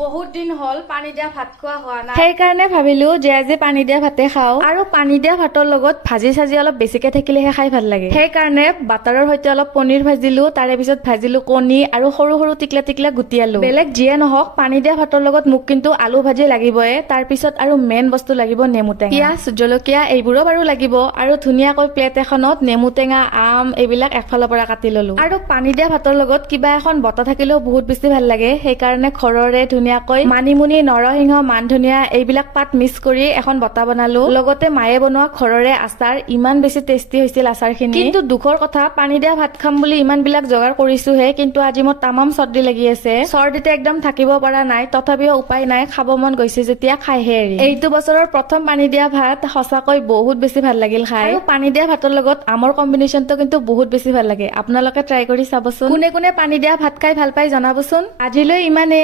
বহুত দিন হল পানী দিয়া ভাত খোৱা হোৱা নাই সেইকাৰণে ভাবিলো যে আজি পানী দিয়া ভাতে খাওঁ আৰু পানী দিয়া ভাতৰ লগত ভাজি চাজি অলপ বেছিকে থাকিলেহে খাই ভাল লাগে সেইকাৰণে বাটাৰৰ সৈতে অলপ পনীৰ ভাজিলো তাৰে পিছত ভাজিলো কণী আৰু সৰু সৰু টিকলা টিকলা গুটিয়ালো বেলেগ যিয়ে নহওক পানী দিয়া ভাতৰ লগত মোক কিন্তু আলু ভাজি লাগিবয়ে তাৰ পিছত আৰু মেইন বস্তু লাগিব নেমু টেঙা পিয়াজ জলকীয়া এইবোৰো বাৰু লাগিব আৰু ধুনীয়াকৈ প্লেট এখনত নেমু টেঙা আম এইবিলাক একফালৰ পৰা কাটি ললো আৰু পানী দিয়া ভাতৰ লগত কিবা এখন বটা থাকিলেও বহুত বেছি ভাল লাগে সেইকাৰণে ঘৰৰে ধুনীয়াকৈ মানিমুনি নৰসিংহ মান ধনিয়া এইবিলাক পাত মিক্স কৰি এখন বটা বনালো লগতে মায়ে বনোৱা ঘৰৰে আচাৰ ইমান বেছি টেষ্টি হৈছিল আচাৰখিনি কিন্তু দুখৰ কথা পানী দিয়া ভাত খাম বুলি ইমান বিলাক যোগাৰ কৰিছোহে কিন্তু আজি মোৰ তামাম চৰ্দি লাগি আছে চৰ্দিতে একদম থাকিব পৰা নাই তথাপিও উপায় নাই খাব মন গৈছে যেতিয়া খাইহে এৰি এইটো বছৰৰ প্ৰথম পানী দিয়া ভাত সঁচাকৈ বহুত বেছি ভাল লাগিল খাই আৰু পানী দিয়া ভাতৰ লগত আমৰ কম্বিনেশ্যনটো কিন্তু বহুত বেছি ভাল লাগে আপোনালোকে ট্ৰাই কৰি চাবচোন কোনে কোনে পানী দিয়া ভাত খাই ভাল পাই জনাবচোন আজিলৈ ইমানে